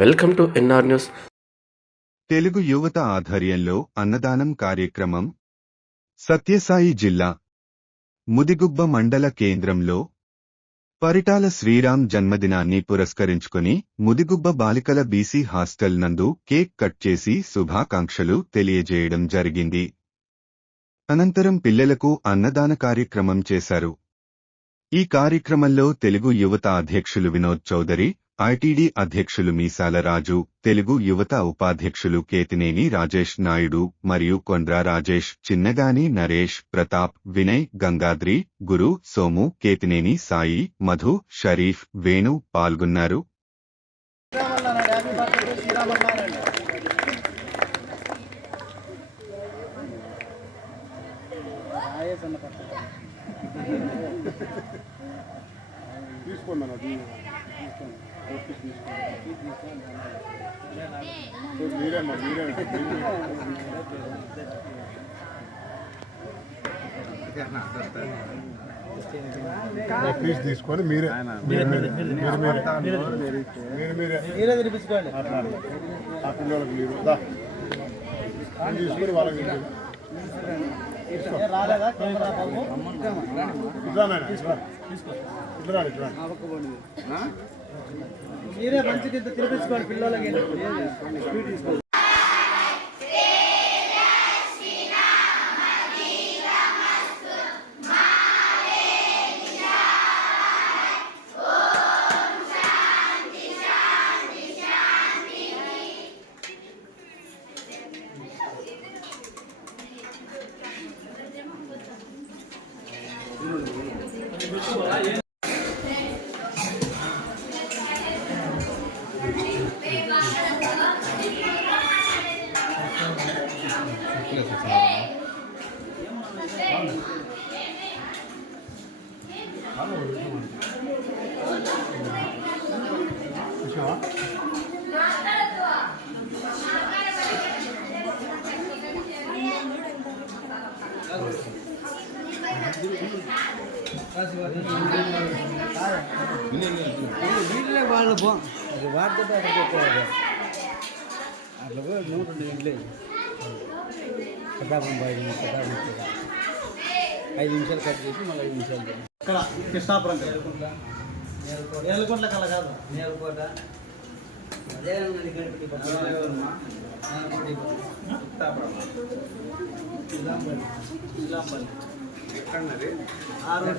Welcome to NR news. Telugu యువత ఆధ్వర్యంలో అన్నదానం కార్యక్రమం. సత్యసాయి జిల్లా ముదిగుబ్బ మండల కేంద్రంలో పరిటాల శ్రీరామ్ జన్మదినాన్ని పురస్కరించుకుని ముదిగుబ్బ బాలికల బీసీ హాస్టల్ నందు కేక్ కట్ చేసి శుభాకాంక్షలు తెలియజేయడం జరిగింది. అనంతరం పిల్లలకు అన్నదాన కార్యక్రమం చేశారు. ఈ కార్యక్రమంలో తెలుగు యువత అధ్యక్షులు వినోద్ చౌదరి, ఐటీడీ అధ్యక్షులు మీసాల రాజు, తెలుగు యువత ఉపాధ్యక్షులు కేతినేని రాజేష్ నాయుడు మరియు కొండ్రా రాజేష్, చిన్నగాని నరేష్, ప్రతాప్, వినయ్, గంగాద్రి, గురు, సోము, కేతినేని సాయి, మధు, షరీఫ్, వేణు పాల్గొన్నారు. ప్లీజ్ తీసుకొని మీరే తినిపించుకోండి. ఆ పిల్లలకు మీరు తీసుకొని వాళ్ళకి మీరే మంచిగా తినిపించుకోండి పిల్లలకి. వాళ్ళు వాడితే అట్లా కూడా 100 లేదు. కటాపం 5 నిమిషాలు కట్ చేసి మళ్ళీ 5 నిమిషాలు ఇక్కడ కృష్ణాపురం నేలకోట్ల కల కాదు నేలకోట ఇలాంపల్లి ఎక్కడన్నది 6